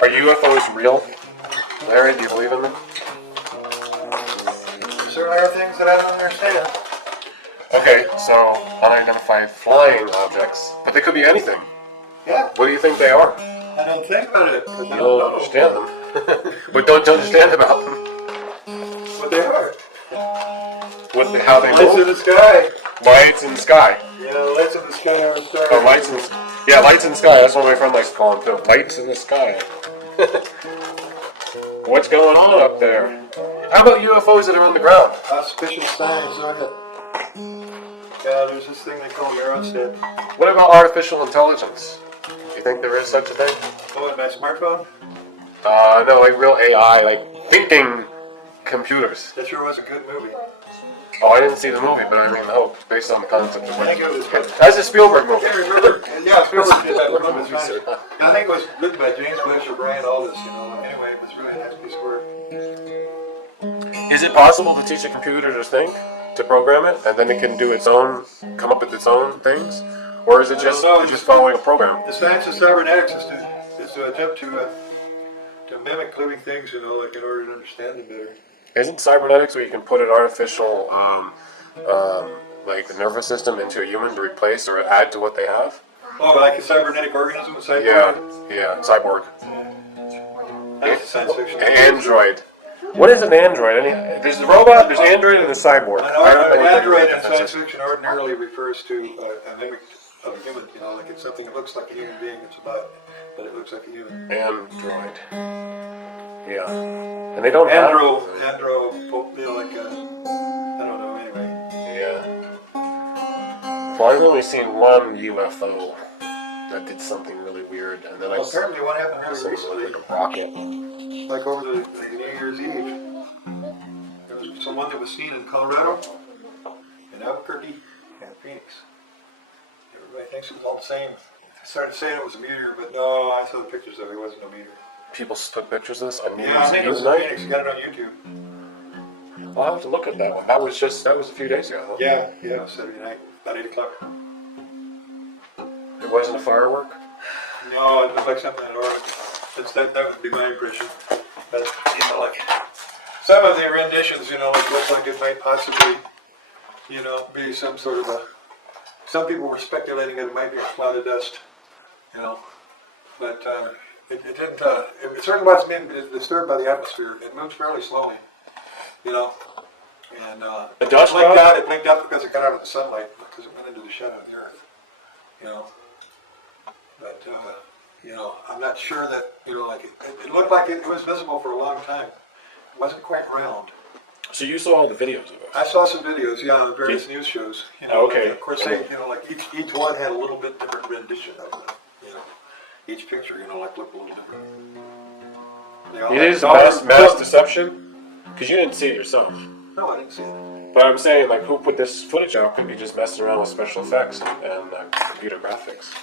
Are UFOs real? Larry, do you believe in them? There certainly are things that I don't understand. Okay, so unidentified flying objects, but they could be anything. Yeah. What do you think they are? I don't think about it. You don't understand them. But don't understand about them. What they are. How they Lights in move? the sky. Lights in the sky. Yeah, lights in the sky are stars. Oh, lights in the sky. Yeah, lights in the sky. That's what my friend likes to call them too. Lights in the sky. What's going on up there? How about UFOs that are on the ground? Auspicious signs, aren't it? Yeah, there's this thing they call Meronstead. What about artificial intelligence? Do you think there is such a thing? Oh, in my smartphone? No, like real AI, like thinking computers. That sure was a good movie. Oh, I didn't see the movie, but I mean the hope, based on the concept of I think it was good. That's a Spielberg I movie. can't remember. Yeah, Spielberg did that movie. It was fine. I think it was written by James Blish or Brian Aldiss, you know. Anyway, it was really a nice piece of work. Is it possible to teach a computer to think, to program it, and then it can do its own, come up with its own things? Or is it just following a program? The science of cybernetics is to attempt to mimic living things, you know, like in order to understand them better. Isn't cybernetics where you can put an artificial, like the nervous system into a human to replace or add to what they have? Oh, like a cybernetic organism? A cyborg? Yeah, cyborg. That's science fiction. Android. What is an android? There's a robot, there's android, and a cyborg. I know an android in science fiction ordinarily refers to a mimic of a human, you know, like it's something that looks like a human being, it's a bot, but it looks like a human. Android. Yeah. And they don't have... you know, like, I don't know, anyway. Yeah. Well, I've only seen one UFO that did something really weird, and then Apparently one happened really recently. like a rocket. Like over the New Year's Eve. There was someone that was seen in Colorado, in Albuquerque, and Phoenix. Everybody thinks it was all the same. I started saying it was a meteor, but no, I saw the pictures of it. It wasn't a meteor. People took pictures of this on New Yeah, I think it was in Phoenix. You got it on YouTube. I'll have to look at that one. That was a few days ago, huh? Yeah, it was Saturday night, about 8 o'clock. It wasn't a firework? No, it looked like something in orbit. That would be my impression. But, you know, like, some of the renditions, you know, like, look like it might possibly, you know, be some sort of some people were speculating that it might be a cloud of dust, you know, but it didn't, it certainly wasn't being disturbed by the atmosphere. It moved fairly slowly, you know, and the dust it blinked out because it got out of the sunlight, because it went into the shadow of the earth, you know, but, you know, I'm not sure that, you know, like, it looked like it was visible for a long time. It wasn't quite round. So you saw all the videos of it? I saw some videos, yeah, on various news shows. You know, okay. Like, of course, they, you know, like each one had a little bit different rendition of it. You know, each picture, you know, like looked a little different. It is mass deception? Because you didn't see it yourself. No, I didn't see it. But I'm saying, like, who put this footage out could be just messing around with special effects and computer graphics.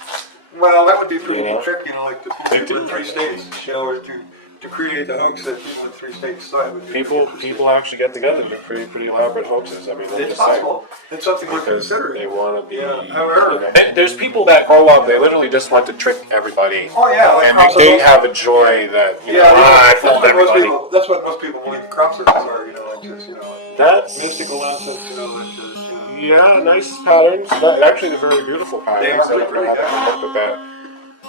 Well, that would be a pretty You know? neat trick, you know, like the people in 3 states, you know, or to create the hoax that people in 3 states thought it would be. People actually get together to create pretty elaborate hoaxes. I mean, It's possible. It's something we're considering. They want to be. Yeah, however. You know, there's people that grow up. They literally just want to trick everybody. Oh yeah, like and they have a joy that I fooled everybody. That's what most people believe crop circles are. You know, like just That's mystical nonsense. You know, like yeah, nice patterns. Actually, they're very beautiful patterns. They are pretty I haven't looked at that,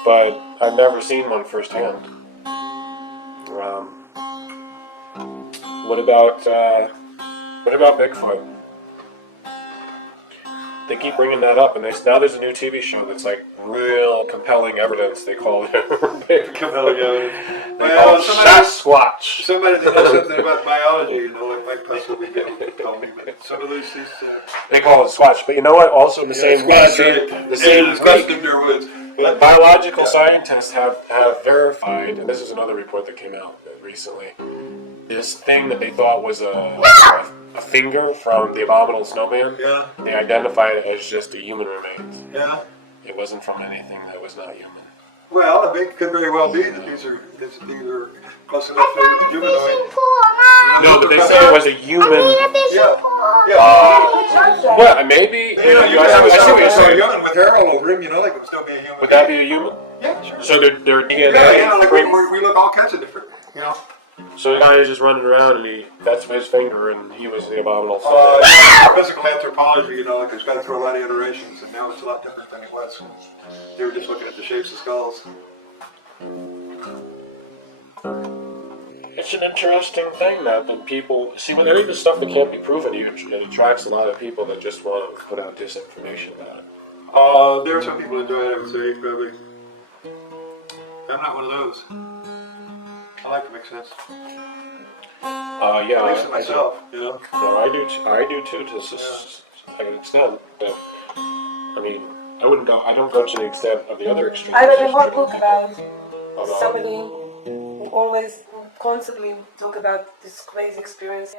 but I've never seen one firsthand. What about Bigfoot? They keep bringing that up, and now there's a new TV show that's like real compelling evidence. They call it compelling evidence. They call it Sasquatch. Somebody that knows something about biology, you know, like might possibly be able to tell me. But some of these they call it Squatch, but you know what? Also, in the same week, biological scientists have verified, and this is another report that came out recently. This thing that they thought was a finger from the abominable snowman, they identified it as just a human remains. Yeah. It wasn't from anything that was not human. Well, it could very well be that these are close enough to humanoid. No, but they say it was a human. Yeah. Well, maybe. You know, you I have see what you're a saying. human with hair all over him, you know, they could still be a human. Would that be a human? Yeah, sure. So their DNA. Yeah, like we look all kinds of different, you know. So the guy is just running around and that's his finger and he was the abominable. Physical anthropology, you know, like it's got through a lot of iterations, and now it's a lot different than it was. They were just looking at the shapes of skulls. It's an interesting thing that people see when any of the stuff that can't be proven. It attracts a lot of people that just want to put out disinformation about it. There are some people enjoy it, I would say, probably. I'm not one of those. I like to make sense. Yeah, At least to myself, you know. No, I do too, to an extent. But I mean, I don't go to the extent of the other extremes. I read one book about somebody who always constantly talk about this crazy experience.